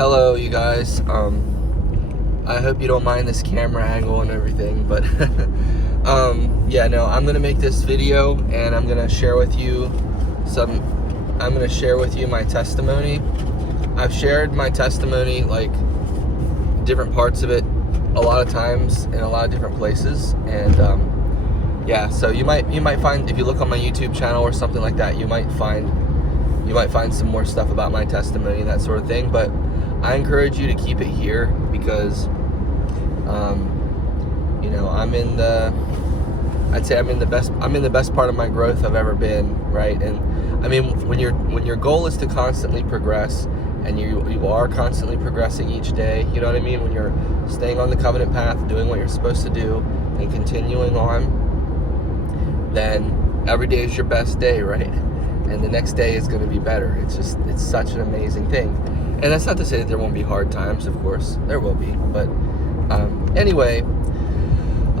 Hello, you guys. I hope you don't mind this camera angle and everything, but yeah, no, I'm gonna make this video and I'm gonna share with you my testimony. I've shared my testimony, like different parts of it, a lot of times in a lot of different places, and yeah, so you might find, if you look on my YouTube channel or something like that, you might find some more stuff about my testimony and that sort of thing. But I encourage you to keep it here because, you know, I'm in the best part of my growth I've ever been, right? And I mean, when your goal is to constantly progress, and you are constantly progressing each day, you know what I mean? When you're staying on the covenant path, doing what you're supposed to do, and continuing on, then every day is your best day, right? And the next day is going to be better. It's such an amazing thing. And that's not to say that there won't be hard times, of course. There will be. But anyway,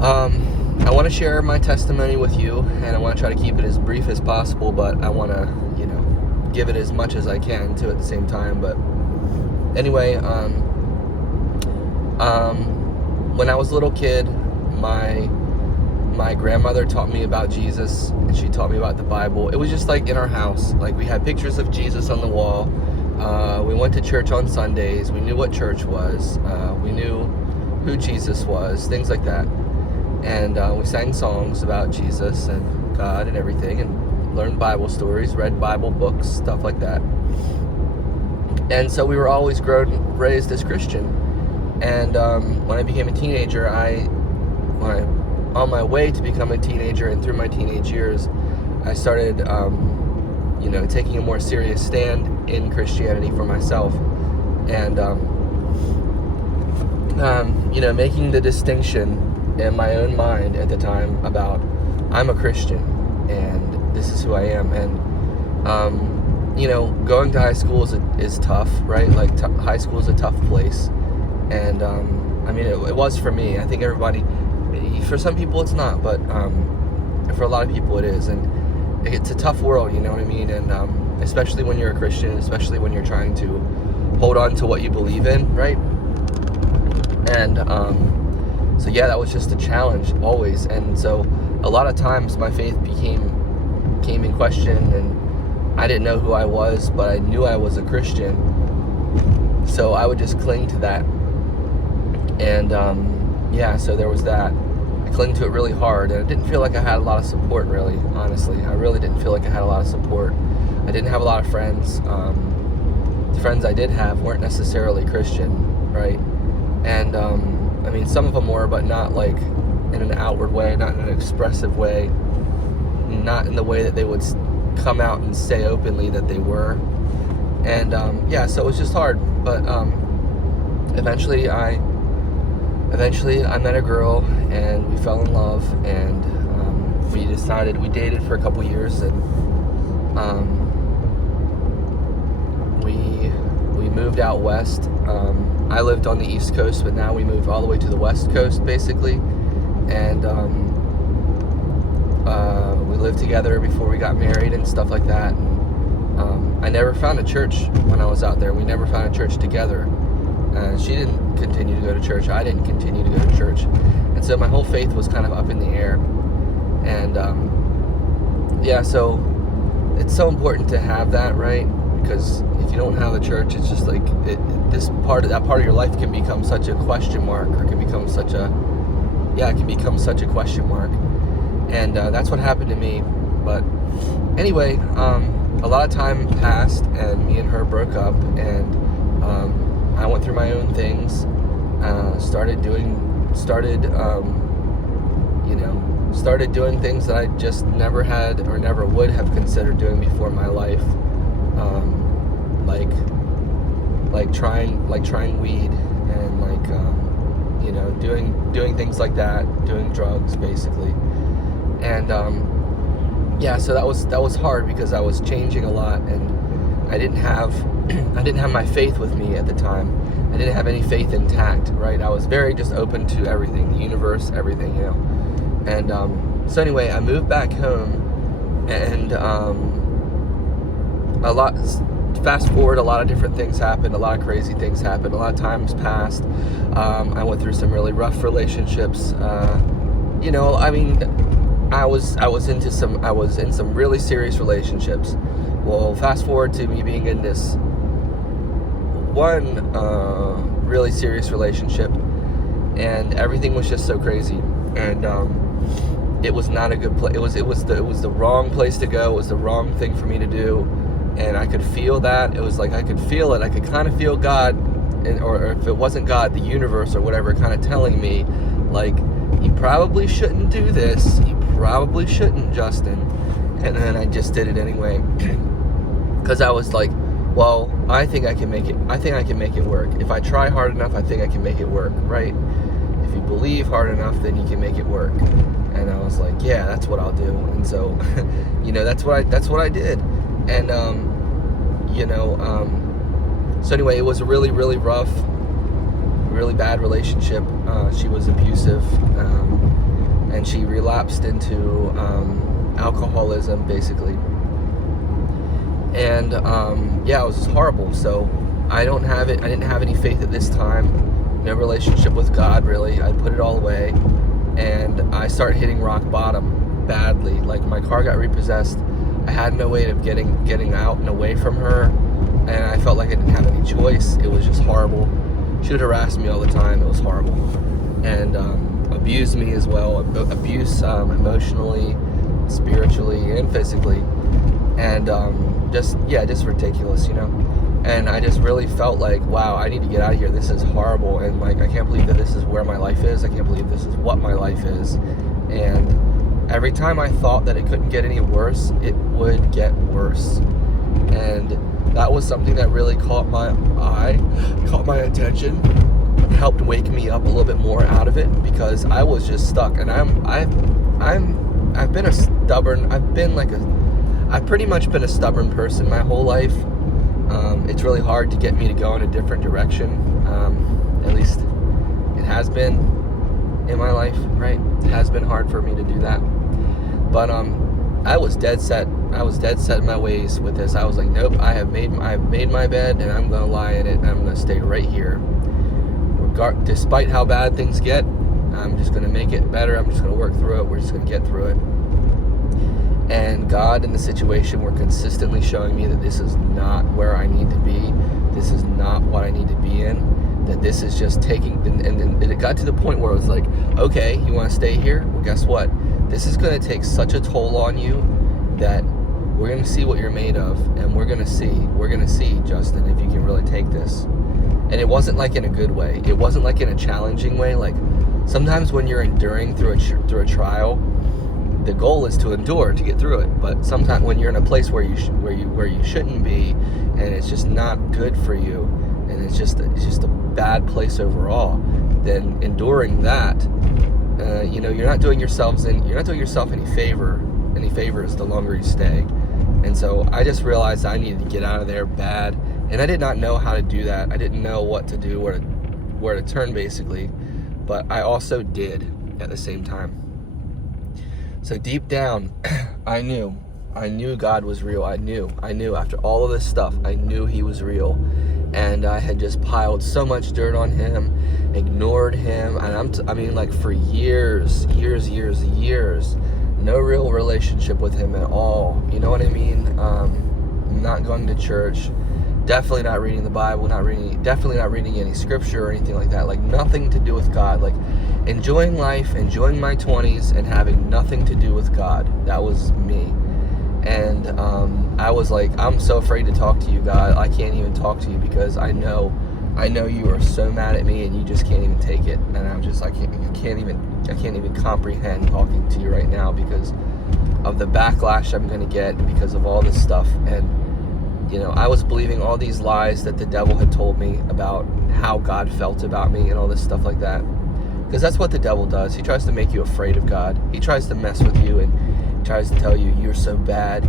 I want to share my testimony with you, and I want to try to keep it as brief as possible, but I want to, you know, give it as much as I can, too, at the same time. But anyway, when I was a little kid, my grandmother taught me about Jesus, and she taught me about the Bible. It was just like in our house. Like, we had pictures of Jesus on the wall. We went to church on Sundays. We knew what church was. We knew who Jesus was, things like that. And we sang songs about Jesus and God and everything, and learned Bible stories, read Bible books, stuff like that. And so we were always raised as Christian. And when I became a teenager, on my way to become a teenager and through my teenage years, I started, you know, taking a more serious stand in Christianity for myself, and you know, making the distinction in my own mind at the time about, I'm a Christian and this is who I am. And you know, going to high school is tough, right? Like, high school is a tough place, and I mean, it was for me. I think everybody, for some people it's not, but for a lot of people it is, and it's a tough world, you know what I mean? And especially when you're a Christian, especially when you're trying to hold on to what you believe in, right? And so yeah, that was just a challenge always. And so a lot of times my faith came in question, and I didn't know who I was, but I knew I was a Christian, so I would just cling to that. And yeah, so there was that. I clung to it really hard, and I didn't feel like I had a lot of support, really, honestly. I really didn't feel like I had a lot of support. I didn't have a lot of friends. The friends I did have weren't necessarily Christian, right? And I mean, some of them were, but not like in an outward way, not in an expressive way, not in the way that they would come out and say openly that they were. And yeah, so it was just hard. But eventually I met a girl, and we fell in love, and we dated for a couple years, and we moved out west. I lived on the East Coast, but now we moved all the way to the West Coast, basically. And we lived together before we got married and stuff like that. And, I never found a church when I was out there. We never found a church together. She didn't continue to go to church. I didn't continue to go to church. And so my whole faith was kind of up in the air. And yeah, so it's so important to have that, right? Because if you don't have a church, it's just like that part of your life can become such a question mark, or can become such a question mark. And that's what happened to me. But anyway, a lot of time passed, and me and her broke up, and I went through my own things, started doing things that I just never had or never would have considered doing before in my life, like trying weed, and you know, doing things like that, doing drugs, basically. And yeah, so that was hard, because I was changing a lot, and I didn't have my faith with me at the time. I didn't have any faith intact, right? I was very just open to everything, the universe, everything, you know. And so anyway, I moved back home, and fast forward, a lot of different things happened, a lot of crazy things happened, a lot of times passed. I went through some really rough relationships. I was in some really serious relationships. Well, fast forward to me being in this one really serious relationship, and everything was just so crazy, and it was not a good place. It was the wrong place to go. It was the wrong thing for me to do, and I could feel that. It was like I could feel it. I could kind of feel God, or if it wasn't God, the universe or whatever, kind of telling me, like, you probably shouldn't do this. You probably shouldn't, Justin. And then I just did it anyway, because I was like, well, I think I can make it. I think I can make it work. If I try hard enough, I think I can make it work, right? If you believe hard enough, then you can make it work. And I was like, yeah, that's what I'll do. And so, that's what I did. And so anyway, it was a really, really rough, really bad relationship. She was abusive, and she relapsed into alcoholism, basically. And it was just horrible. So I didn't have any faith at this time. No relationship with God, really. I put it all away, and I started hitting rock bottom badly. Like, my car got repossessed. I had no way of getting out and away from her, and I felt like I didn't have any choice. It was just horrible. She would harass me all the time. It was horrible, and abused me as well. Abuse emotionally, spiritually, and physically, and just ridiculous, And I just really felt like, wow, I need to get out of here. This is horrible. And like, I can't believe that this is where my life is. I can't believe this is what my life is. And every time I thought that it couldn't get any worse, it would get worse. And that was something that really caught my attention, helped wake me up a little bit more out of it, because I was just stuck. And I've pretty much been a stubborn person my whole life. It's really hard to get me to go in a different direction. At least it has been in my life, right? It has been hard for me to do that. But I was dead set. In my ways with this. I was like, nope, I've made my bed, and I'm going to lie in it, and I'm going to stay right here. Despite how bad things get, I'm just going to make it better. I'm just going to work through it. We're just going to get through it. And God and the situation were consistently showing me that this is not where I need to be. This is not what I need to be in. That this is just taking... And it got to the point where it was like, okay, you want to stay here? Well, guess what? This is going to take such a toll on you that we're going to see what you're made of. And we're going to see, Justin, if you can really take this. And it wasn't like in a good way. It wasn't like in a challenging way. Like, sometimes when you're enduring through a trial, the goal is to endure, to get through it. But sometimes when you're in a place where you shouldn't be, and it's just not good for you, and it's just a bad place overall, then enduring that, you're not doing yourself any favors the longer you stay. And so I just realized I needed to get out of there bad, and I did not know how to do that. I didn't know what to do, where to turn, basically. But I also did at the same time. So deep down, I knew God was real. I knew after all of this stuff, I knew he was real. And I had just piled so much dirt on him, ignored him, and for years, no real relationship with him at all. You know what I mean? Not going to church, definitely not reading the Bible, definitely not reading any scripture or anything like that. Like, nothing to do with God. Like, enjoying life, enjoying my 20s, and having nothing to do with God. That was me. And I was like, I'm so afraid to talk to you, God. I can't even talk to you, because I know you are so mad at me, and you just can't even take it. And I'm just like, I can't even comprehend talking to you right now, because of the backlash I'm going to get because of all this stuff. And I was believing all these lies that the devil had told me about how God felt about me and all this stuff like that. Because that's what the devil does. He tries to make you afraid of God. He tries to mess with you and tries to tell you you're so bad.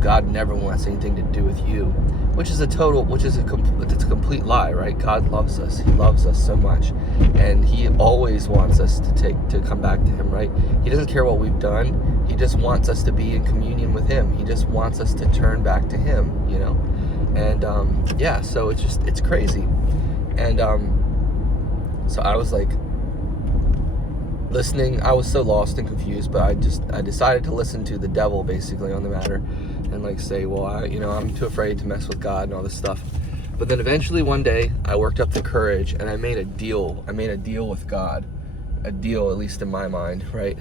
God never wants anything to do with you, which is a complete lie, right? God loves us. He loves us so much, and he always wants us to come back to him, right? He doesn't care what we've done. He just wants us to be in communion with him. He just wants us to turn back to him, And yeah, so it's crazy. And so I was like listening. I was so lost and confused, but I decided to listen to the devil basically on the matter, and like say, well, I'm too afraid to mess with God and all this stuff. But then eventually one day I worked up the courage and I made a deal. I made a deal with God, a deal at least in my mind, right?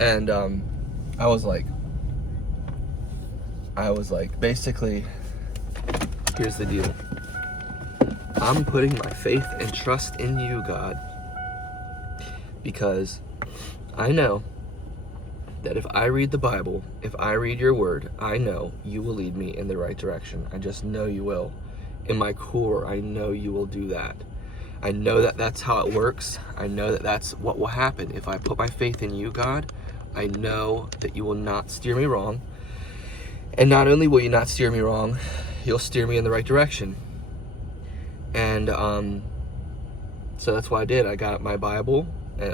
And I was like basically, here's the deal. I'm putting my faith and trust in you, God, because I know that if I read the Bible, if I read your word, I know you will lead me in the right direction. I just know you will. In my core, I know you will do that. I know that that's how it works. I know that that's what will happen. If I put my faith in you, God, I know that you will not steer me wrong. And not only will you not steer me wrong, you'll steer me in the right direction. And so that's what I did. I got my Bible,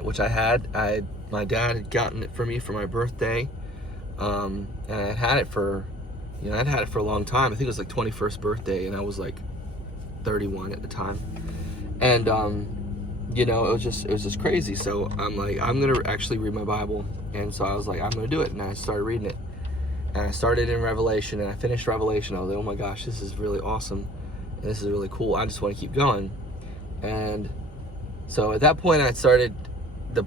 which my dad had gotten it for me for my birthday, and I'd had it for a long time. I think it was like 21st birthday, and I was like 31 at the time. And it was just crazy. So I'm like, I'm gonna actually read my Bible, and so I was like, I'm gonna do it, and I started reading it. And I started in Revelation, and I finished Revelation. I was like, oh my gosh, this is really awesome, and this is really cool. I just want to keep going. And so at that point, I started the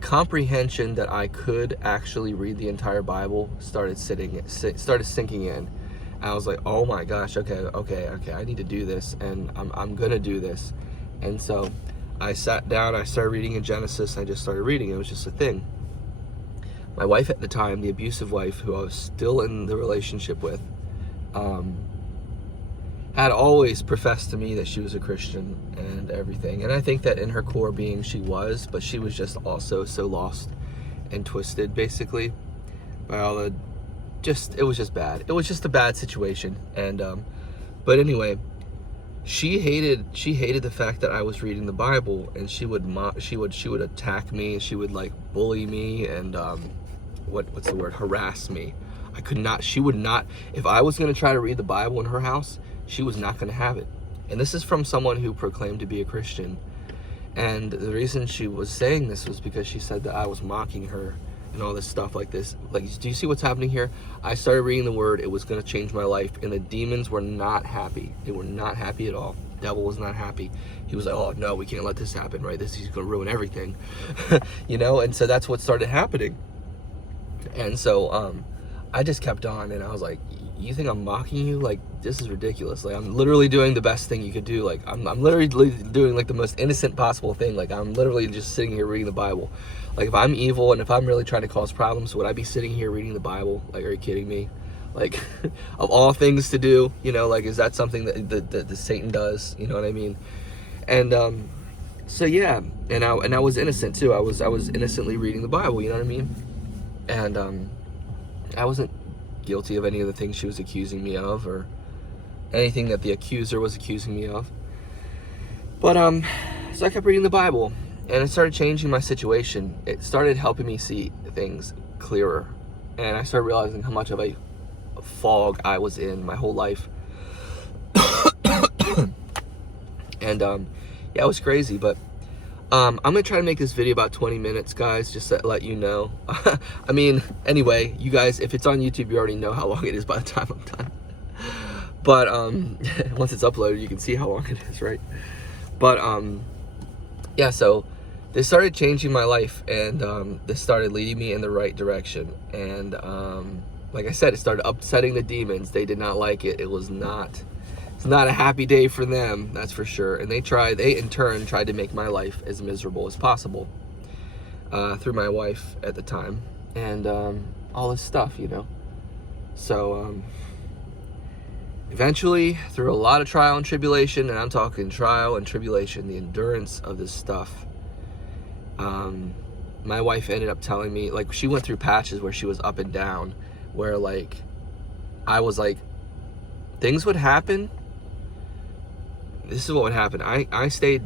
comprehension that I could actually read the entire Bible started sinking in. And I was like, oh my gosh, okay, I need to do this, and I'm gonna do this. And so I sat down, I started reading in Genesis, and I just started reading. It was just a thing. My wife at the time, the abusive wife, who I was still in the relationship with, had always professed to me that she was a Christian and everything. And I think that in her core being she was, but she was just also so lost and twisted basically by all the it was just bad. It was just a bad situation. And but anyway, she hated the fact that I was reading the Bible, and she would attack me, she would like bully me, and what's the word, harass me. She would not, if I was going to try to read the Bible in her house, she was not going to have it. And this is from someone who proclaimed to be a Christian. And the reason she was saying this was because she said that I was mocking her and all this stuff like this. Like, do you see what's happening here? I started reading the word, it was going to change my life, and the demons were not happy. They were not happy at all. The devil was not happy. He was like, oh no, we can't let this happen, right? He's going to ruin everything. And so that's what started happening. And so I just kept on, and I was like, you think I'm mocking you? Like, this is ridiculous. Like, I'm literally doing the best thing you could do. Like, I'm literally doing like the most innocent possible thing. Like, I'm literally just sitting here reading the Bible. Like, if I'm evil and if I'm really trying to cause problems, would I be sitting here reading the Bible? Like, are you kidding me? Like, of all things to do, like, is that something that Satan does? You know what I mean? And so yeah, and I was innocent too. I was innocently reading the Bible. You know what I mean? And I wasn't guilty of any of the things she was accusing me of, or anything that the accuser was accusing me of. But so I kept reading the Bible, and it started changing my situation. It started helping me see things clearer, and I started realizing how much of a fog I was in my whole life. And yeah, it was crazy. But I'm gonna try to make this video about 20 minutes, guys, just to let you know. I mean, anyway, you guys, if it's on YouTube, you already know how long it is by the time I'm done. But once it's uploaded, you can see how long it is, right? But yeah, so this started changing my life, and this started leading me in the right direction. And like I said, it started upsetting the demons. They did not like it. It's not a happy day for them, that's for sure. And they in turn tried to make my life as miserable as possible through my wife at the time, and all this stuff, So eventually, through a lot of trial and tribulation, and I'm talking trial and tribulation, the endurance of this stuff, my wife ended up telling me, like, she went through patches where she was up and down, where like I was like, things would happen. This is what would happen. I stayed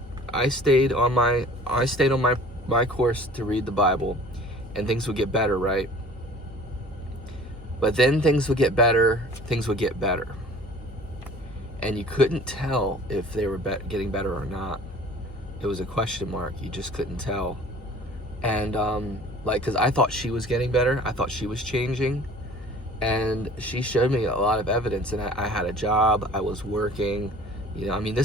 on my course to read the Bible, and things would get better, right? But then things would get better, and you couldn't tell if they were getting better or not. It was a question mark. You just couldn't tell. And because I thought she was getting better, I thought she was changing, and she showed me a lot of evidence. And I had a job, I was working, I mean, I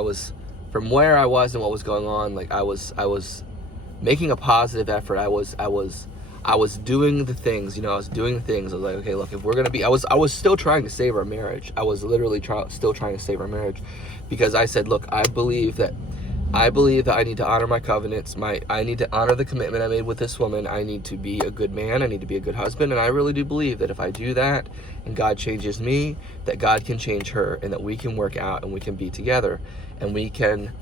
was from where I was and what was going on, like I was making a positive effort. I was doing the things, I was doing the things. I was like, okay, look, if we're gonna be, I was still trying to save our marriage. I was literally still trying to save our marriage, because I said, look, I believe that I need to honor my covenants. I need to honor the commitment I made with this woman. I need to be a good man. I need to be a good husband. And I really do believe that if I do that and God changes me, that God can change her, and that we can work out and we can be together, and we can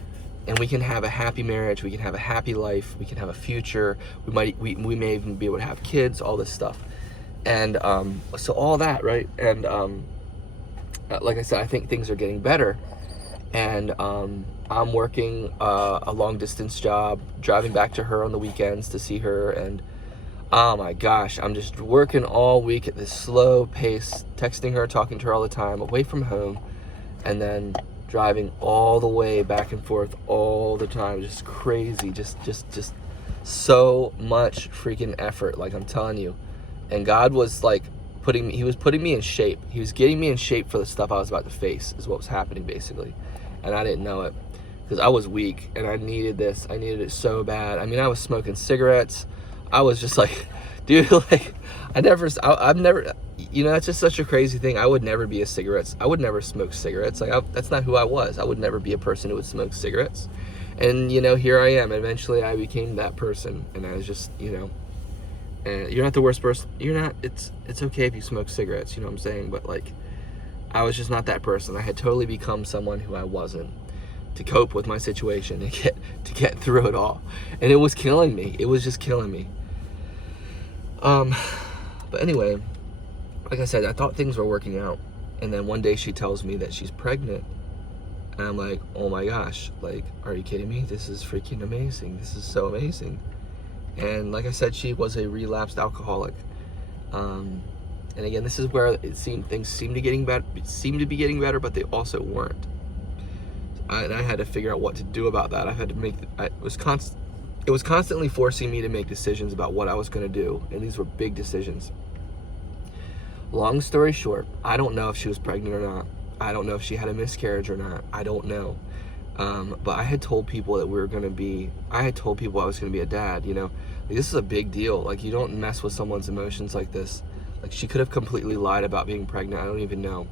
have a happy marriage. We can have a happy life. We can have a future. We may even be able to have kids, all this stuff. And so all that, right? And like I said, I think things are getting better. And I'm working a long distance job, driving back to her on the weekends to see her, and oh my gosh, I'm just working all week at this slow pace, texting her, talking to her all the time, away from home, and then driving all the way back and forth all the time. Just crazy, just so much freaking effort, like I'm telling you. And God was like putting me in shape. He was getting me in shape for the stuff I was about to face, is what was happening basically. And I didn't know it, because I was weak and I needed this. I needed it so bad. I mean, I was smoking cigarettes. I was just like, dude, like I've never, that's just such a crazy thing. I would never be I would never smoke cigarettes. Like that's not who I was. I would never be a person who would smoke cigarettes. And here I am. Eventually I became that person, and I was just, and you're not the worst person. You're not, it's okay if you smoke cigarettes, you know what I'm saying? But like, I was just not that person. I had totally become someone who I wasn't, to cope with my situation and to get through it all. And it was killing me. It was just killing me. But anyway, like I said, I thought things were working out. And then one day she tells me that she's pregnant. And I'm like, oh my gosh, like, are you kidding me? This is freaking amazing. This is so amazing. And like I said, she was a relapsed alcoholic. And again, this is where things seemed to be getting better, but they also weren't. And I had to figure out what to do about that. It was constantly forcing me to make decisions about what I was going to do, and these were big decisions. Long story short, I don't know if she was pregnant or not. I don't know if she had a miscarriage or not. I don't know. But I had told people that I had told people I was going to be a dad, Like, this is a big deal. Like, you don't mess with someone's emotions like this. Like, she could have completely lied about being pregnant. I don't even know.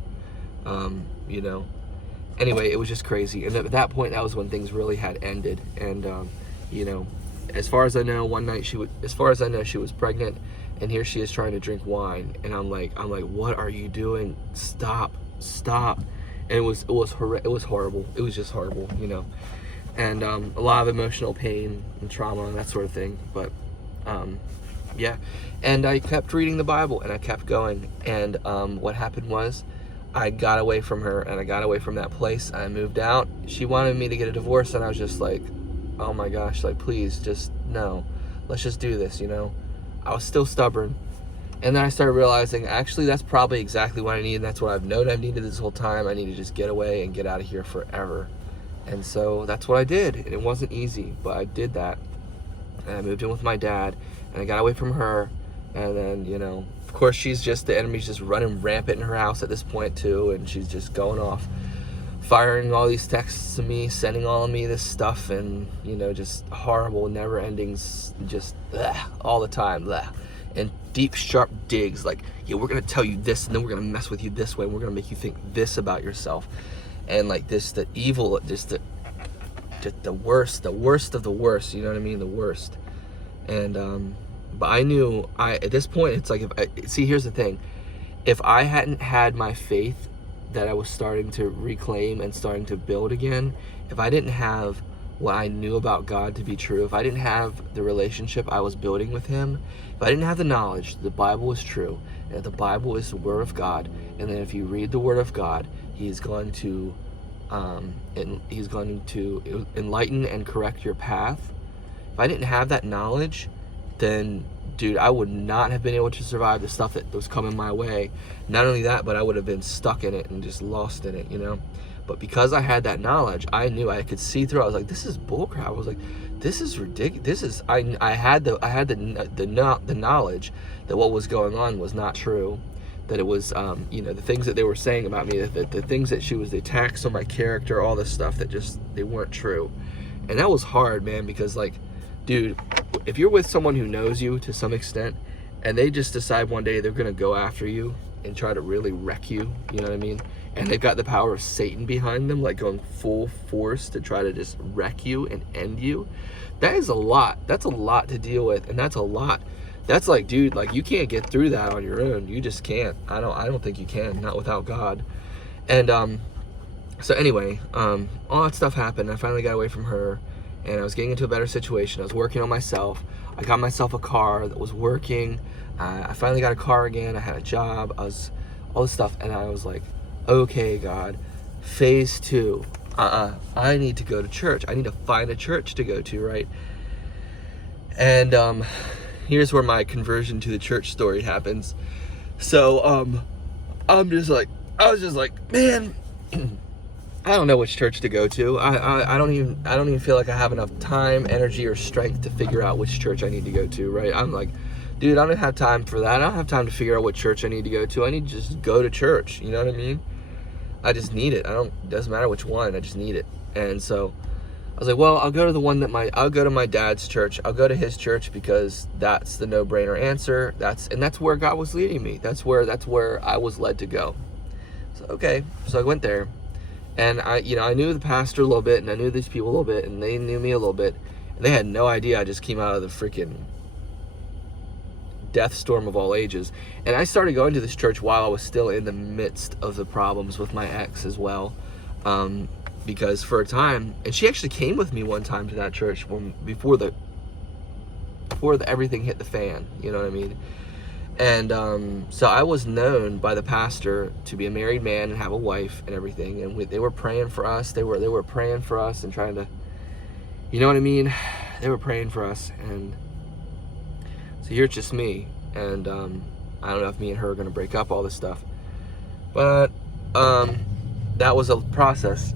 Anyway, it was just crazy. And at that point, that was when things really had ended. And, as far as I know, she was pregnant, and here she is trying to drink wine. And I'm like, what are you doing? Stop. And it was horrible. It was just horrible, And a lot of emotional pain and trauma and that sort of thing. But, yeah. And I kept reading the Bible, and I kept going. And what happened was, I got away from her, and I got away from that place. I moved out. She wanted me to get a divorce, and I was just like, oh my gosh, like, please, just no. Let's just do this, I was still stubborn. And then I started realizing, actually, that's probably exactly what I need, and that's what I've known I've needed this whole time. I need to just get away and get out of here forever. And so that's what I did. And it wasn't easy, but I did that. And I moved in with my dad, and I got away from her. And then, of course, the enemy's just running rampant in her house at this point too, and she's just going off, firing all these texts to me, sending all of me this stuff, and, just horrible, never endings, just all the time, and deep, sharp digs, like, yeah, we're going to tell you this, and then we're going to mess with you this way, and we're going to make you think this about yourself. And like this, the evil, just the worst of the worst, you know what I mean? The worst. And, but I knew, at this point, it's like, here's the thing. If I hadn't had my faith that I was starting to reclaim and starting to build again, if I didn't have what I knew about God to be true, if I didn't have the relationship I was building with Him, if I didn't have the knowledge that the Bible is true, and that the Bible is the Word of God, and that if you read the Word of God, He's going to enlighten and correct your path. If I didn't have that knowledge, then dude, I would not have been able to survive the stuff that was coming my way. Not only that, but I would have been stuck in it and just lost in it, you know? But because I had that knowledge, I knew, I could see through. I was like, this is bullcrap. I was like, this is ridiculous. This is, I had the knowledge that what was going on was not true. That it was, you know, the things that they were saying about me, the things that the attacks on my character, all this stuff that just, they weren't true. And that was hard, man, because like, dude, if you're with someone who knows you to some extent, and they just decide one day they're gonna go after you and try to really wreck you, you know what I mean? And they've got the power of Satan behind them, like going full force to try to just wreck you and end you. That is a lot. That's a lot to deal with, and that's a lot. That's like, dude, like you can't get through that on your own. You just can't. I don't think you can, not without God. And so anyway, all that stuff happened. I finally got away from her, and I was getting into a better situation. I was working on myself. I got myself a car that was working. I finally got a car again. I had a job. I was all this stuff, and I was like, okay, God, phase 2. I need to go to church. I need to find a church to go to, right? And here's where my conversion to the church story happens. So I was just like, man, I don't know which church to go to. I don't even feel like I have enough time, energy, or strength to figure out which church I need to go to, right? I'm like, dude, I don't have time for that. I don't have time to figure out what church I need to go to. I need to just go to church. You know what I mean? I just need it. Doesn't matter which one. I just need it. And so I was like, well, I'll go to I'll go to my dad's church. I'll go to his church because that's the no-brainer answer. That's where God was leading me. That's where I was led to go. So, okay. So I went there, and I knew the pastor a little bit, and I knew these people a little bit, and they knew me a little bit, and they had no idea I just came out of the freaking death storm of all ages. And I started going to this church while I was still in the midst of the problems with my ex as well, because for a time, and she actually came with me one time to that church before everything hit the fan, you know what I mean? And so I was known by the pastor to be a married man and have a wife and everything, and they were praying for us. They were praying for us and trying to, you know what I mean? They were praying for us. And so here's just me, and I don't know if me and her are gonna break up, all this stuff, but that was a process.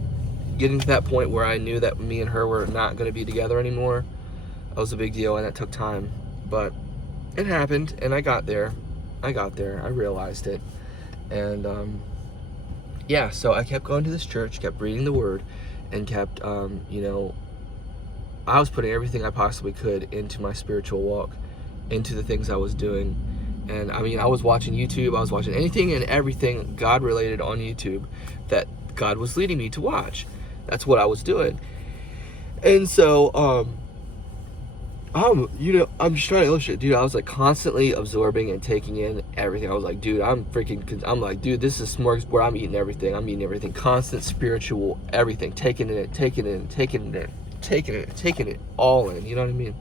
Getting to that point where I knew that me and her were not gonna be together anymore, that was a big deal, and it took time, but it happened, and I got there. I realized it, and yeah. So I kept going to this church, kept reading the Word, and kept, I was putting everything I possibly could into my spiritual walk, into the things I was doing. And I mean, I was watching YouTube, I was watching anything and everything God related on YouTube that God was leading me to watch. That's what I was doing. And so, I'm just trying to illustrate, dude, I was like constantly absorbing and taking in everything. I was like, dude, I'm like, dude, this is smorgasbord. I'm eating everything, constant spiritual, everything, taking it all in, you know what I mean?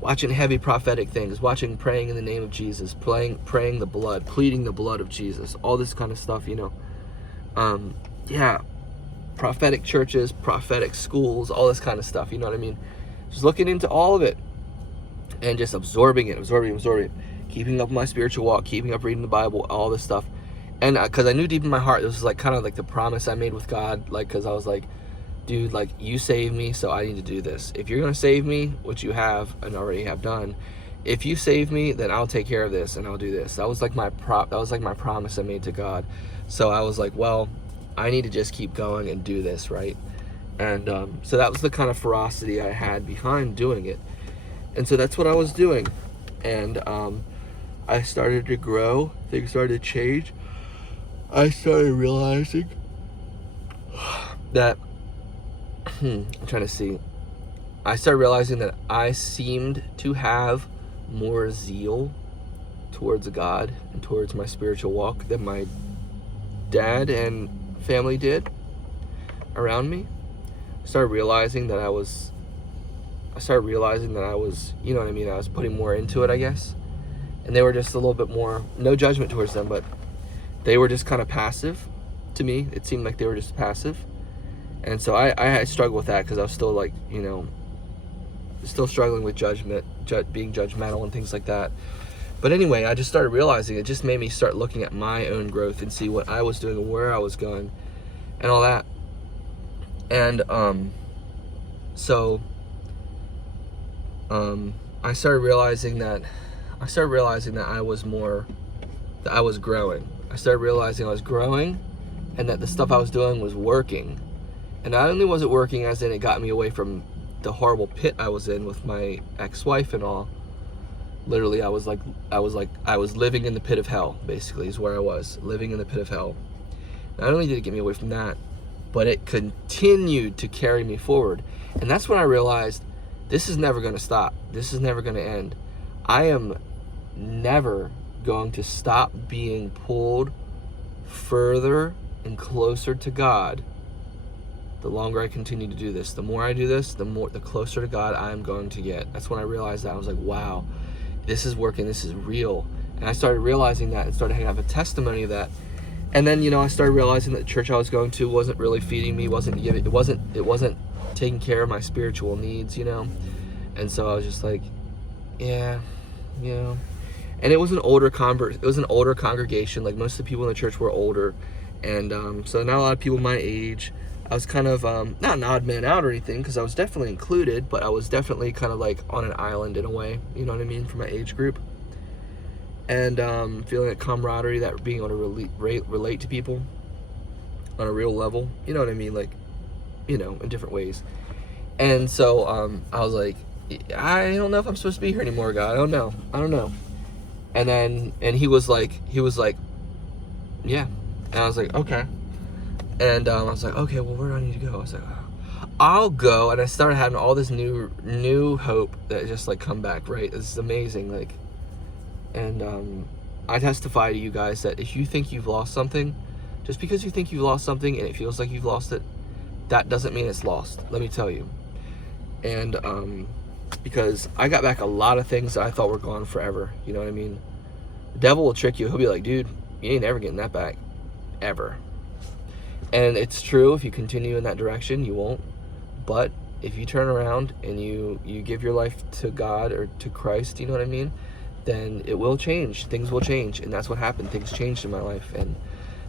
Watching heavy prophetic things, praying in the name of Jesus, praying the blood, pleading the blood of Jesus, all this kind of stuff, yeah, prophetic churches, prophetic schools, all this kind of stuff, you know what I mean? Just looking into all of it and just absorbing it, keeping up my spiritual walk, keeping up reading the Bible, all this stuff. And because I knew deep in my heart, this was like kind of like the promise I made with God, like, because I was like, dude, like, you saved me, so I need to do this. If you're gonna save me, which you have and already have done, if you save me, then I'll take care of this and I'll do this. That was like my promise I made to God. So I was like, well, I need to just keep going and do this, right? And so that was the kind of ferocity I had behind doing it. And so that's what I was doing. And I started to grow. Things started to change. I started realizing that I'm trying to see. I started realizing that I seemed to have more zeal towards God and towards my spiritual walk than my dad and family did around me. I started realizing that I was, you know what I mean, I was putting more into it, I guess. And they were just a little bit more, no judgment towards them, but they were just kind of passive to me. It seemed like they were just passive. And so I struggled with that because I was still like, still struggling with judgment, being judgmental and things like that. But anyway, I just started realizing it just made me start looking at my own growth and see what I was doing and where I was going and all that. And I started realizing that I was growing. I started realizing I was growing and that the stuff I was doing was working. And not only was it working as in it got me away from the horrible pit I was in with my ex-wife and all. Literally, I was living in the pit of hell, basically, is where I was, living in the pit of hell. Not only did it get me away from that, but it continued to carry me forward. And that's when I realized this is never going to stop. This is never going to end. I am never going to stop being pulled further and closer to God. The longer I continue to do this, the more I do this, the closer to God I'm going to get. That's when I realized that. I was like, wow, this is working, this is real. And I started realizing that and started having a testimony of that. And then, I started realizing that the church I was going to wasn't really feeding me, it wasn't taking care of my spiritual needs, And so I was just like, yeah. And it was an older congregation. Like, most of the people in the church were older. And so not a lot of people my age. I was kind of, not an odd man out or anything, because I was definitely included, but I was definitely kind of like on an island in a way, you know what I mean, for my age group. And feeling that camaraderie, that being able to relate to people on a real level, you know what I mean, like, in different ways. And so I was like, I don't know if I'm supposed to be here anymore, God. I don't know. And he was like, yeah. And I was like, okay. And I was like, okay, well, where do I need to go? I was like, I'll go. And I started having all this new hope that just like come back, right? This is amazing. Like, and I testify to you guys that if you think you've lost something, just because you think you've lost something and it feels like you've lost it, that doesn't mean it's lost. Let me tell you. And because I got back a lot of things that I thought were gone forever. You know what I mean? The devil will trick you. He'll be like, dude, you ain't ever getting that back. Ever. And it's true, if you continue in that direction, you won't. But if you turn around and you give your life to God or to Christ, you know what I mean, then it will change. Things will change. And that's what happened. Things changed in my life. And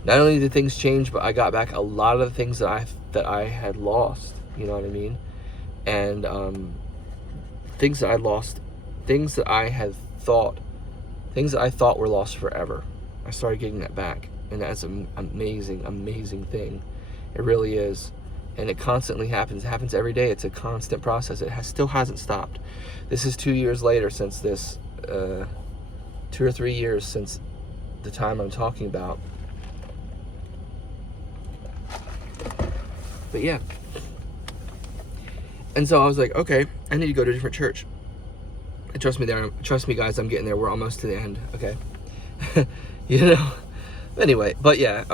not only did things change, but I got back a lot of the things that I had lost. You know what I mean? And things that I lost, things that I thought were lost forever. I started getting that back. And that's an amazing thing. It really is. And it constantly happens. It happens every day. It's a constant process. It still hasn't stopped. This is 2 years later since this, 2 or 3 years since the time I'm talking about. But yeah. And so I was like, okay, I need to go to a different church. And trust me guys, I'm getting there. We're almost to the end, okay? Anyway, but yeah,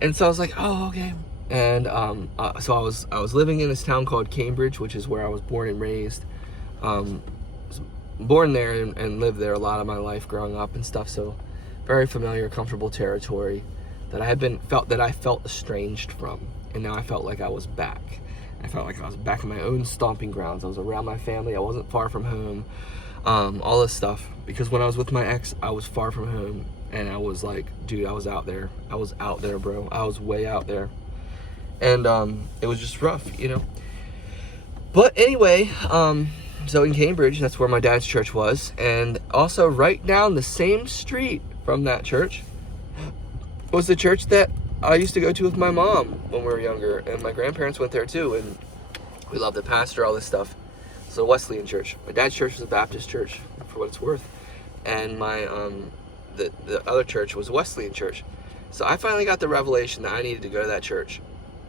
and so I was like, oh, okay. And so I was living in this town called Cambridge, which is where I was born and raised. Born there and lived there a lot of my life growing up and stuff. So very familiar, comfortable territory that I felt estranged from, and now I felt like I was back. I felt like I was back in my own stomping grounds. I was around my family. I wasn't far from home. All this stuff, because when I was with my ex, I was far from home. And I was like, dude, I was out there, bro. I was way out there. And it was just rough, But anyway, so in Cambridge, that's where my dad's church was. And also right down the same street from that church was the church that I used to go to with my mom when we were younger. And my grandparents went there too. And we loved the pastor, all this stuff. So Wesleyan church. My dad's church was a Baptist church, for what it's worth. And my the other church was Wesleyan church. So I finally got the revelation that I needed to go to that church.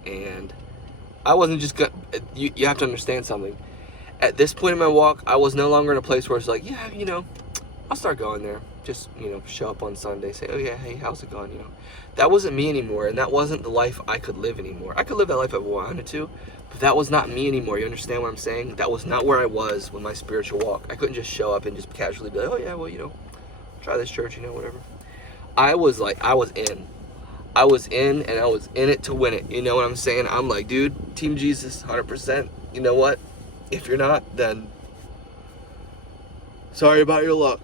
And I wasn't just gonna, you have to understand something. At this point in my walk, I was no longer in a place where it's like, yeah, I'll start going there. Just, show up on Sunday, say, oh yeah, hey, how's it going, That wasn't me anymore, and that wasn't the life I could live anymore. I could live that life if I wanted to, but that was not me anymore. You understand what I'm saying? That was not where I was with my spiritual walk. I couldn't just show up and just casually be like, oh yeah, well, try this church, whatever. I was in. I was in, and I was in it to win it. You know what I'm saying? I'm like, dude, Team Jesus, 100%. You know what? If you're not, then sorry about your luck.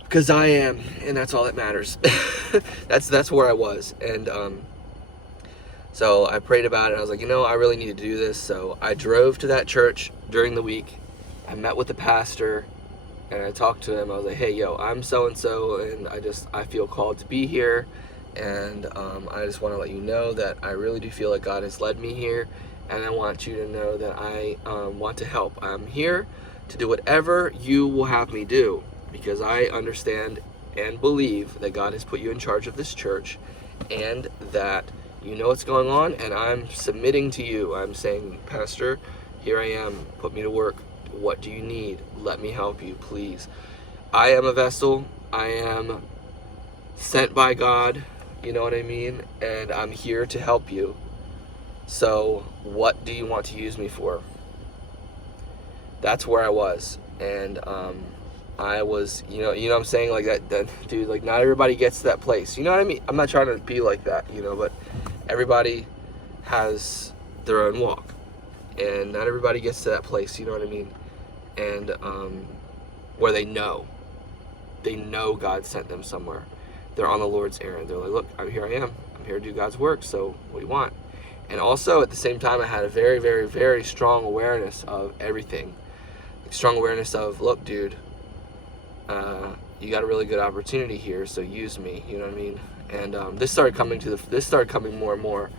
Because I am, and that's all that matters. That's where I was. And so I prayed about it. I was like, I really need to do this. So I drove to that church during the week. I met with the pastor, and I talked to him. I was like, hey, I'm so-and-so, and I feel called to be here. And I just want to let you know that I really do feel like God has led me here. And I want you to know that I want to help. I'm here to do whatever you will have me do, because I understand and believe that God has put you in charge of this church, and that you know what's going on, and I'm submitting to you. I'm saying, Pastor, here I am. Put me to work. What do you need? Let me help you, please. I am a vessel. I am sent by God. You know what I mean? And I'm here to help you. So what do you want to use me for? That's where I was. And I was, you know what I'm saying? Like that, dude, like not everybody gets to that place. You know what I mean? I'm not trying to be like that, but everybody has their own walk. And not everybody gets to that place, you know what I mean? And where they know God sent them somewhere. They're on the Lord's errand. They're like, look, here I am. I'm here to do God's work, so what do you want? And also, at the same time, I had a very, very, very strong awareness of everything. Like, strong awareness of, look, dude, you got a really good opportunity here, so use me, you know what I mean? And this started coming more and more.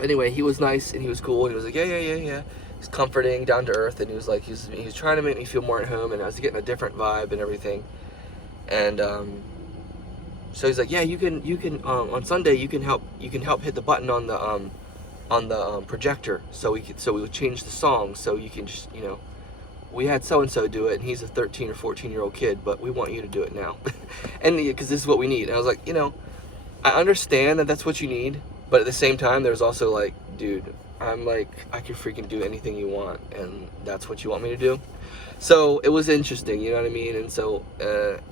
Anyway, he was nice, and he was cool, and he was like, yeah. He's comforting, down to earth, and he was like, he was trying to make me feel more at home, and I was getting a different vibe and everything. And so he's like, yeah, you can on Sunday you can help hit the button on the projector, so we would change the song, so you can just, we had so and so do it, and he's a 13 or 14-year-old kid, but we want you to do it now. And because this is what we need. And I was like, I understand that that's what you need, but at the same time, there's also like, dude, I'm like, I can freaking do anything you want, and that's what you want me to do. So it was interesting, you know what I mean? And so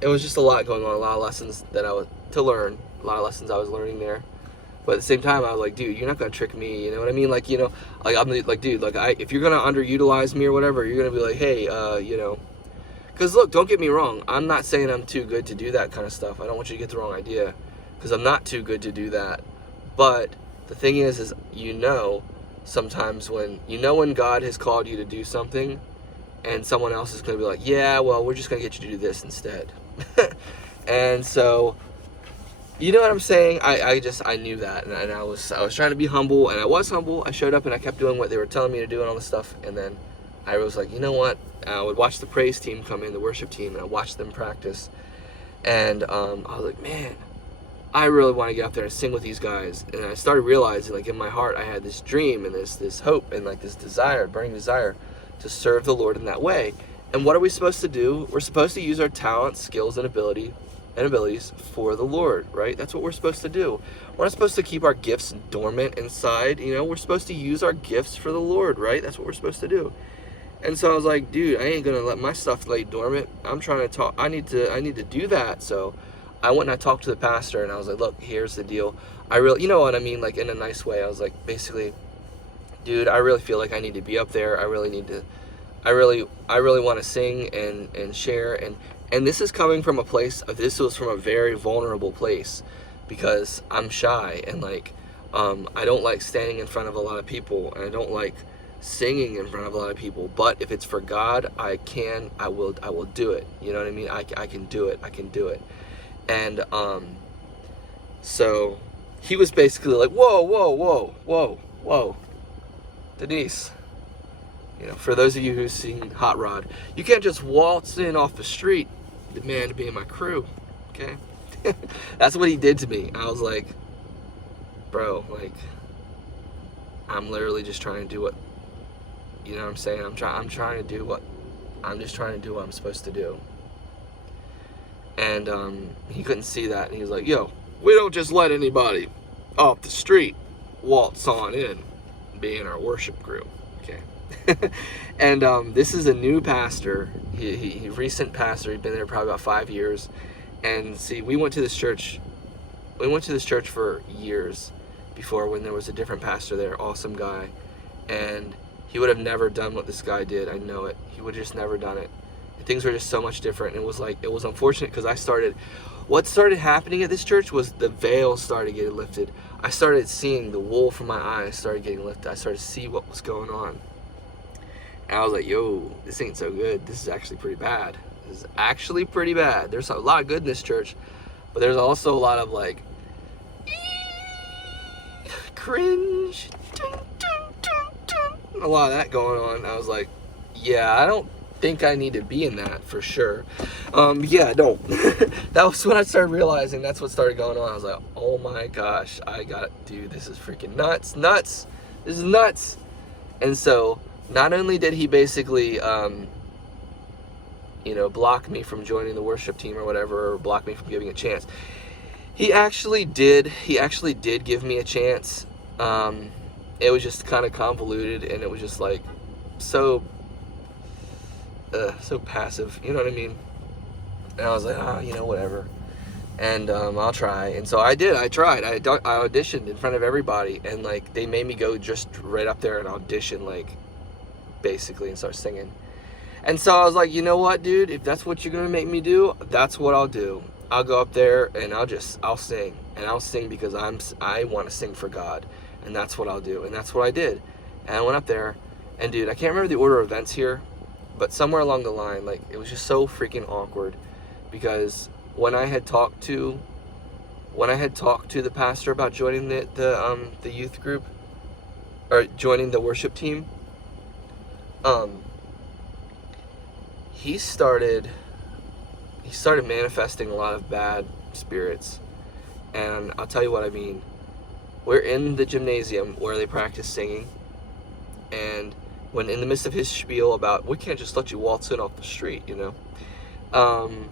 it was just a lot going on, a lot of lessons that I was to learn, a lot of lessons I was learning there. But at the same time, I was like, dude, you're not gonna trick me, you know what I mean? Like, like I'm like, dude, like if you're gonna underutilize me or whatever, you're gonna be like, hey, because look, don't get me wrong, I'm not saying I'm too good to do that kind of stuff. I don't want you to get the wrong idea, because I'm not too good to do that. But the thing is sometimes when God has called you to do something, and someone else is going to be like, yeah, well, we're just going to get you to do this instead. And so, you know what I'm saying? I knew that, and I was trying to be humble, and I was humble. I showed up, and I kept doing what they were telling me to do and all this stuff, and then I was like, you know what? I would watch the praise team come in, the worship team, and I watched them practice, and I was like, man, I really want to get up there and sing with these guys. And I started realizing, like, in my heart, I had this dream and this hope and like this desire, burning desire to serve the Lord in that way. And what are we supposed to do? We're supposed to use our talents, skills, and abilities for the Lord, right? That's what we're supposed to do. We're not supposed to keep our gifts dormant inside, we're supposed to use our gifts for the Lord, right? That's what we're supposed to do. And so I was like, dude, I ain't gonna let my stuff lay dormant. I'm trying to talk, I need to do that. So I went and I talked to the pastor, and I was like, look, here's the deal. I really, you know what I mean? Like, in a nice way. I was like, basically, dude, I really feel like I need to be up there. I really want to sing and share. And this is coming from a place this was from a very vulnerable place, because I'm shy, and like, I don't like standing in front of a lot of people, and I don't like singing in front of a lot of people. But if it's for God, I will do it. You know what I mean? I can do it. And so he was basically like, whoa, Denise, for those of you who've seen Hot Rod, you can't just waltz in off the street, demand to be in my crew, okay? That's what he did to me. I was like, bro, like, I'm literally just trying to do what, you know what I'm saying? I'm just trying to do what I'm supposed to do. And he couldn't see that, and he was like, yo, we don't just let anybody off the street waltz on in and be in our worship crew, okay? And this is a new pastor. He recent pastor. He'd been there probably about 5 years. And see, we went to this church for years before, when there was a different pastor there, awesome guy. And he would have never done what this guy did. I know it. He would have just never done it. And things were just so much different. And it was unfortunate because what started happening at this church was the veil started getting lifted. I started seeing the wool from my eyes started getting lifted. I started to see what was going on. And I was like, yo, this ain't so good. This is actually pretty bad. This is actually pretty bad. There's a lot of good in this church, but there's also a lot of like cringe, a lot of that going on. I was like, yeah, I don't think I need to be in that for sure. Yeah, no. That was when I started realizing that's what started going on. I was like, oh my gosh, dude, this is freaking nuts. This is nuts. And so not only did he basically, block me from joining the worship team or whatever, or block me from giving a chance, he actually did give me a chance. It was just kind of convoluted, and it was just like so passive, you know what I mean? And I was like, whatever. And I'll try. And so I did. I tried. I auditioned in front of everybody, and like they made me go just right up there and audition, like basically, and start singing. And so I was like, you know what, dude? If that's what you're gonna make me do, that's what I'll do. I'll go up there and I'll sing, and I'll sing because I want to sing for God, and that's what I'll do. And that's what I did. And I went up there, and dude, I can't remember the order of events here, but somewhere along the line, like, it was just so freaking awkward, because when I had talked to the pastor about joining the youth group, or joining the worship team, he started manifesting a lot of bad spirits. And I'll tell you what I mean. We're in the gymnasium where they practice singing, and when in the midst of his spiel about, we can't just let you waltz in off the street, because and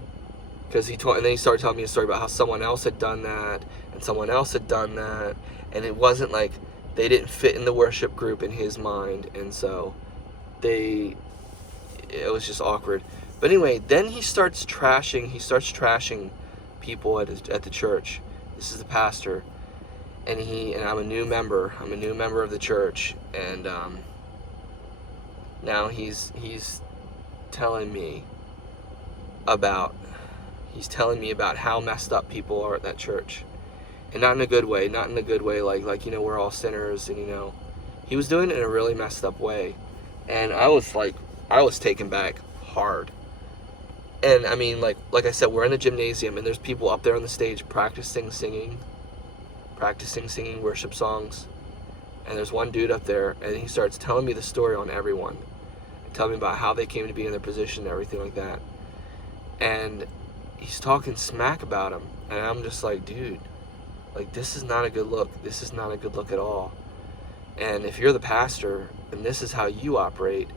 then he started telling me a story about how someone else had done that, and someone else had done that, and it wasn't like they didn't fit in the worship group in his mind, and so it was just awkward. But anyway, then he starts trashing people at the church. This is the pastor, and I'm a new member of the church, and now he's telling me about how messed up people are at that church, and not in a good way, like we're all sinners, and he was doing it in a really messed up way, and I was taken back hard. And I mean, like I said, we're in a gymnasium, and there's people up there on the stage practicing singing worship songs, and there's one dude up there, and he starts telling me the story on everyone, telling me about how they came to be in their position and everything like that, and he's talking smack about him, and I'm just like, dude, like, this is not a good look. This is not a good look at all. And if you're the pastor and this is how you operate,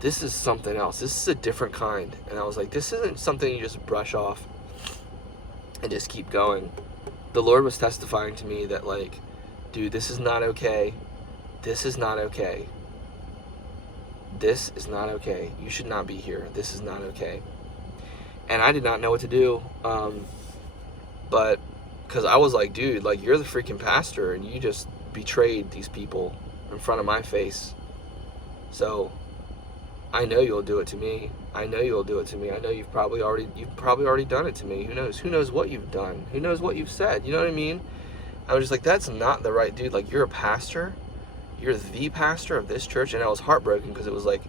this is something else. This is a different kind. And I was like, this isn't something you just brush off and just keep going. The Lord was testifying to me that, like, dude, this is not okay. This is not okay. This is not okay. You should not be here. This is not okay. And I did not know what to do. But because I was like, dude, like, you're the freaking pastor, and you just betrayed these people in front of my face. So I know you'll do it to me. I know you'll do it to me. I know you've probably already done it to me. Who knows? Who knows what you've done? Who knows what you've said? You know what I mean? I was just like, that's not the right dude. Like, you're a pastor. You're the pastor of this church. And I was heartbroken because it was like,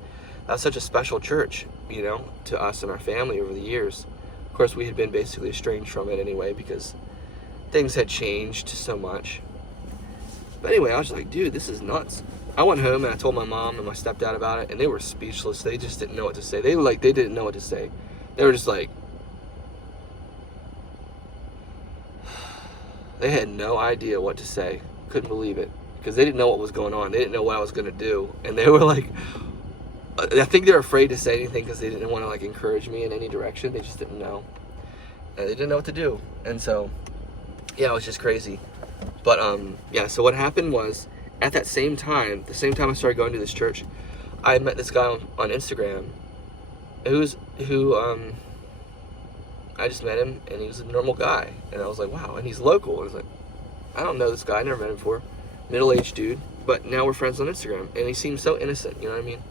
that's such a special church, to us and our family over the years. Of course, we had been basically estranged from it anyway because things had changed so much. But anyway, I was just like, dude, this is nuts. I went home and I told my mom and my stepdad about it, and they were speechless. They just didn't know what to say. They didn't know what to say. They were just like, they had no idea what to say. Couldn't believe it because they didn't know what was going on. They didn't know what I was going to do, and they were like, I think they were afraid to say anything because they didn't want to like encourage me in any direction. They just didn't know. And they didn't know what to do, and so yeah, it was just crazy. But yeah. So what happened was, at that same time, I started going to this church, I met this guy on Instagram, I just met him, and he was a normal guy, and I was like, wow, and he's local. I was like, I don't know this guy, I never met him before. Middle-aged dude, but now we're friends on Instagram, and he seems so innocent, you know what I mean?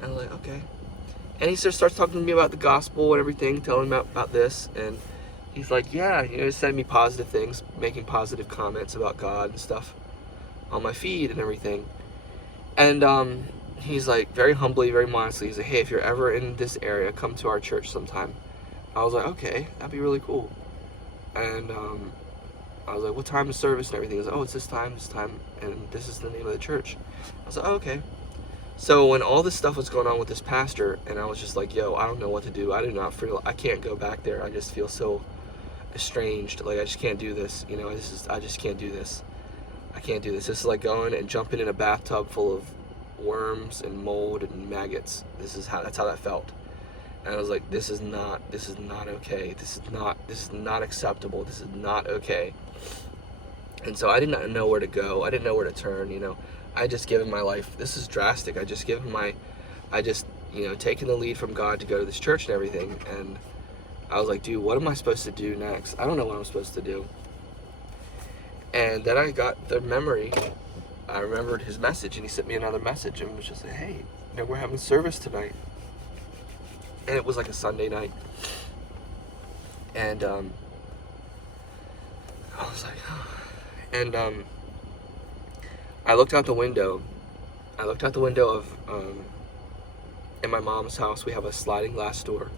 And I'm like, okay. And he just starts talking to me about the gospel and everything, telling me about this, and he's like, yeah, he's sending me positive things, making positive comments about God and stuff on my feed and everything. And he's like, very humbly, very modestly, he's like, hey, if you're ever in this area, come to our church sometime. I was like, okay, that'd be really cool. And I was like, what time is service and everything? He was like, oh, it's this time, and this is the name of the church. I was like, oh, okay. So when all this stuff was going on with this pastor, and I was just like, yo, I don't know what to do. I can't go back there. I just feel so estranged. Like, I just can't do this. I just can't do this. I can't do this. This is like going and jumping in a bathtub full of worms and mold and maggots. That's how that felt. And I was like, this is not okay. This is not acceptable. This is not okay. And so I did not know where to go. I didn't know where to turn, I just given my life. This is drastic. I just taken the lead from God to go to this church and everything. And I was like, dude, what am I supposed to do next? I don't know what I'm supposed to do. And then I got the memory. I remembered his message, and he sent me another message and was just like, hey, we're having service tonight. And it was like a Sunday night. And I was like, oh. And I looked out the window. In my mom's house, we have a sliding glass door.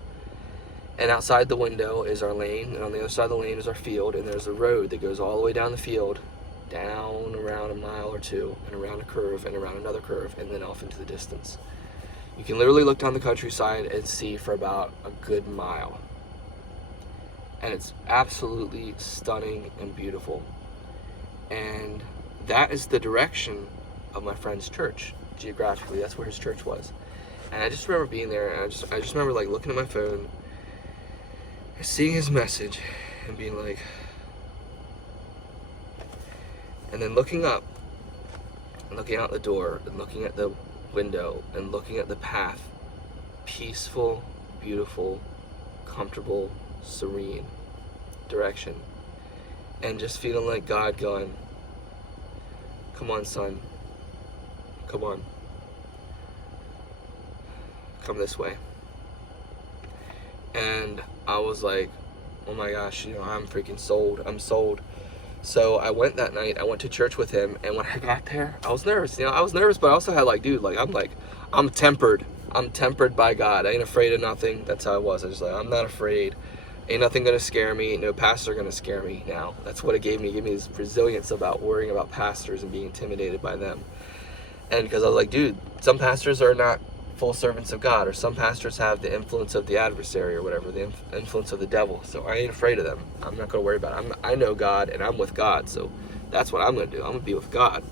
And outside the window is our lane, and on the other side of the lane is our field, and there's a road that goes all the way down the field, down around a mile or two, and around a curve, and around another curve, and then off into the distance. You can literally look down the countryside and see for about a good mile. And it's absolutely stunning and beautiful. And that is the direction of my friend's church, geographically. That's where his church was. And I just remember being there, and I just remember like looking at my phone, seeing his message, and being like, and then looking up, and looking out the door, and looking at the window, and looking at the path, peaceful, beautiful, comfortable, serene direction, and just feeling like God going, come on, son, come on, come this way. And I was like, oh my gosh, I'm freaking sold. I'm sold. So I went that night. I went to church with him, and when I got there, I was nervous. I was nervous, but I also had like, dude, like I'm tempered. I'm tempered by God. I ain't afraid of nothing. That's how I was. I was like, I'm not afraid. Ain't nothing gonna scare me. Ain't no pastor gonna scare me now. That's what it gave me. It gave me this resilience about worrying about pastors and being intimidated by them. And because I was like, dude, some pastors are not full servants of God, or some pastors have the influence of the adversary or whatever, the influence of the devil. So I ain't afraid of them. I'm not going to worry about it. I know God, and I'm with God, so that's what I'm going to do. I'm going to be with God.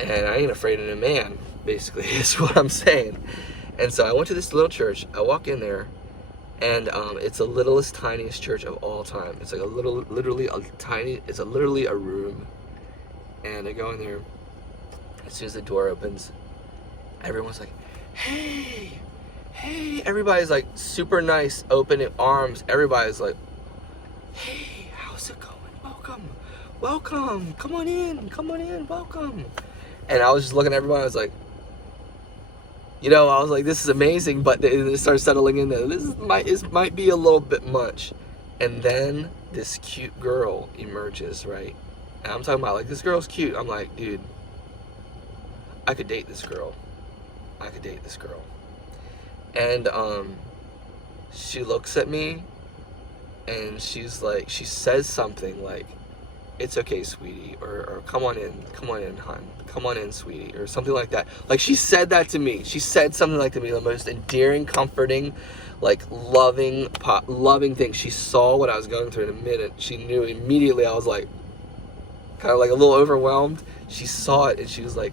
And I ain't afraid of a man, basically, is what I'm saying. And so I went to this little church. I walk in there, and it's the littlest, tiniest church of all time. It's like literally a room. And I go in there. As soon as the door opens, everyone's like, hey, everybody's like super nice, open arms. Everybody's like, hey, how's it going? Welcome, come on in, welcome. And I was just looking at everybody, I was like, this is amazing, but it started settling in there. This might be a little bit much. And then this cute girl emerges, right? And I'm talking about, like, this girl's cute. I'm like, dude, I could date this girl. And she looks at me, and she's like, she says something like, it's okay, sweetie, or come on in, hon, come on in, sweetie, or something like that. Like, she said that to me. She said something like to me, the most endearing, comforting, like, loving thing. She saw what I was going through in a minute. She knew immediately. I was like, kind of like a little overwhelmed. She saw it, and she was like,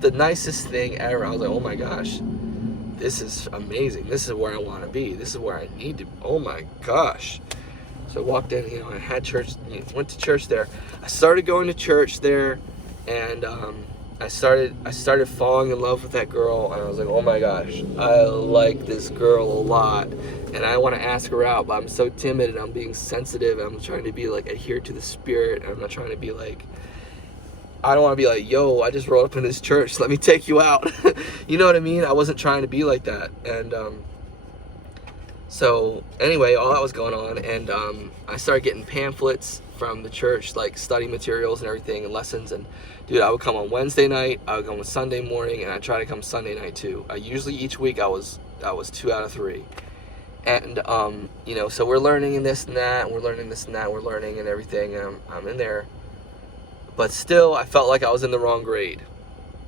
the nicest thing ever. I was like, oh my gosh, this is amazing. This is where I want to be. This is where I need to. Oh my gosh. So I walked in, I had church, went to church there. I started going to church there, and I started falling in love with that girl, and I was like, oh my gosh, I like this girl a lot, and I want to ask her out, but I'm so timid, and I'm being sensitive, and I'm trying to be like adhere to the spirit, and I'm not trying to be like, I don't want to be like, yo, I just rolled up in this church, let me take you out. You know what I mean? I wasn't trying to be like that. And so anyway, all that was going on, and I started getting pamphlets from the church, like study materials and everything, and lessons. And dude, I would come on Wednesday night, I would come on Sunday morning, and I try to come Sunday night too. Usually each week I was 2 out of 3. And you know, so we're learning this and that, and we're learning this and that, we're learning and everything, and I'm in there. But still, I felt like I was in the wrong grade.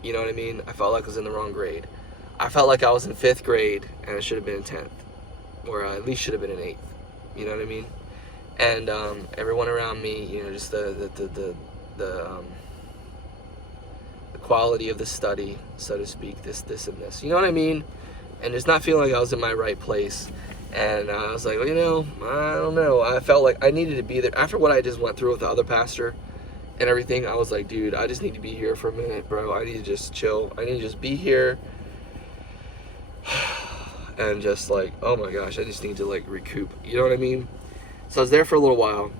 You know what I mean? I felt like I was in the wrong grade. I felt like I was in 5th grade, and I should have been in 10th. Or I at least should have been in 8th. You know what I mean? And everyone around me, you know, just the quality of the study, so to speak, this and this. You know what I mean? And just not feeling like I was in my right place. And I was like, well, you know, I don't know. I felt like I needed to be there. After what I just went through with the other pastor and everything, I was like, dude, I just need to be here for a minute, bro. I need to just chill. I need to just be here. And just like, oh my gosh, I just need to like recoup. You know what I mean? So I was there for a little while,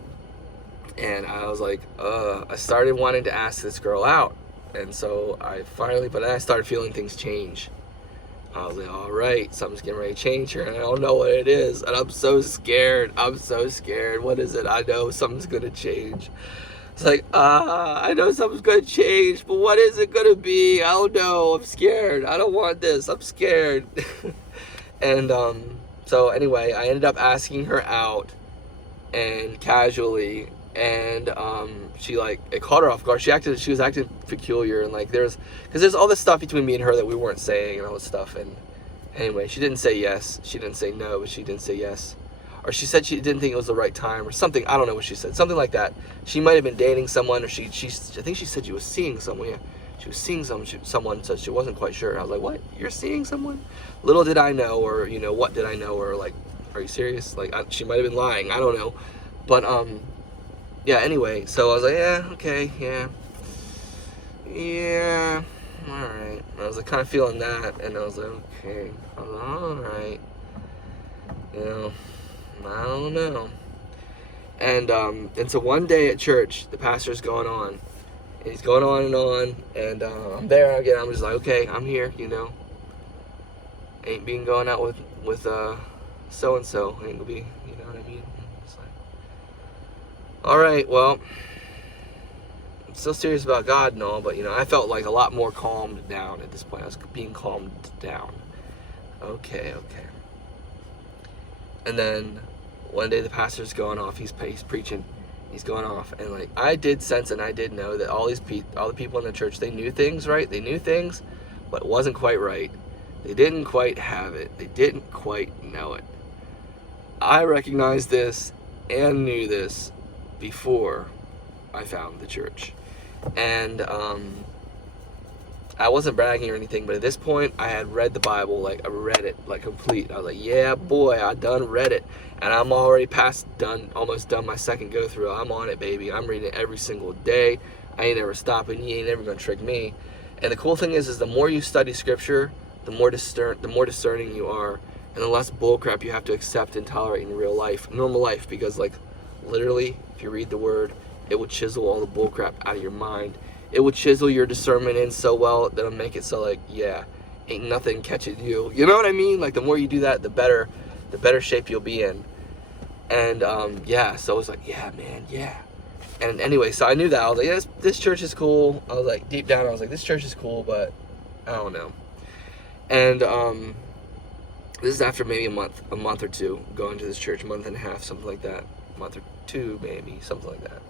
and I was like, I started wanting to ask this girl out. And so but then I started feeling things change. I was like, all right, something's getting ready to change here, and I don't know what it is. And I'm so scared. What is it? I know something's going to change. It's like, I know something's going to change, but what is it going to be? I don't know. I'm scared. I don't want this. I'm scared. And so anyway, I ended up asking her out, and casually, and it caught her off guard. She was acting peculiar, and like because there's all this stuff between me and her that we weren't saying and all this stuff. And anyway, she didn't say yes, she didn't say no, but she didn't say yes, or she said she didn't think it was the right time or something. I don't know what she said, something like that. She might have been dating someone, or I think she said she was seeing someone. Yeah, she was seeing someone, so she wasn't quite sure. I was like, what? You're seeing someone? Little did I know, or you know, what did I know, or like, are you serious? Like, she might have been lying. I don't know. But yeah. Anyway, so I was like, yeah, okay, yeah, all right. I was like kind of feeling that, and I was like, okay, all right. You know, I don't know. And so one day at church, the pastor's going on. And he's going on, and I'm there again. I'm just like, okay, I'm here, you know. Ain't being going out with so-and-so. Ain't gonna be, you know what I mean? It's like, all right, well, I'm still serious about God and all, but, you know, I felt like a lot more calmed down at this point. I was being calmed down. Okay. And then one day the pastor's going off. He's preaching. He's going off, and like I did sense and I did know that all the people in the church, they knew things, right? They knew things, but it wasn't quite right. They didn't quite have it. They didn't quite know it. I recognized this and knew this before I found the church, and I wasn't bragging or anything, but at this point I had read the Bible, like I read it like complete. I was like, yeah, boy, I done read it, and I'm already almost done my second go through. I'm on it, baby. I'm reading it every single day. I ain't never stopping. You ain't never gonna trick me. And the cool thing is the more you study Scripture, the more discerning you are, and the less bullcrap you have to accept and tolerate in normal life. Because like literally, if you read the Word, it will chisel all the bullcrap out of your mind. It will chisel your discernment in so well that it'll make it so like, yeah, ain't nothing catching you. You know what I mean? Like the more you do that, the better shape you'll be in. And yeah, so I was like, yeah, man, yeah. And anyway, so I knew that. I was like, yeah, this church is cool. I was like, deep down, I was like, this church is cool, but I don't know. And this is after maybe a month or two going to this church, a month and a half, something like that. A month or two, maybe, something like that.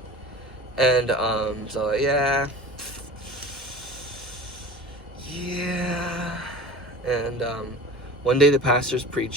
And so like, yeah. And one day the pastor's preaching.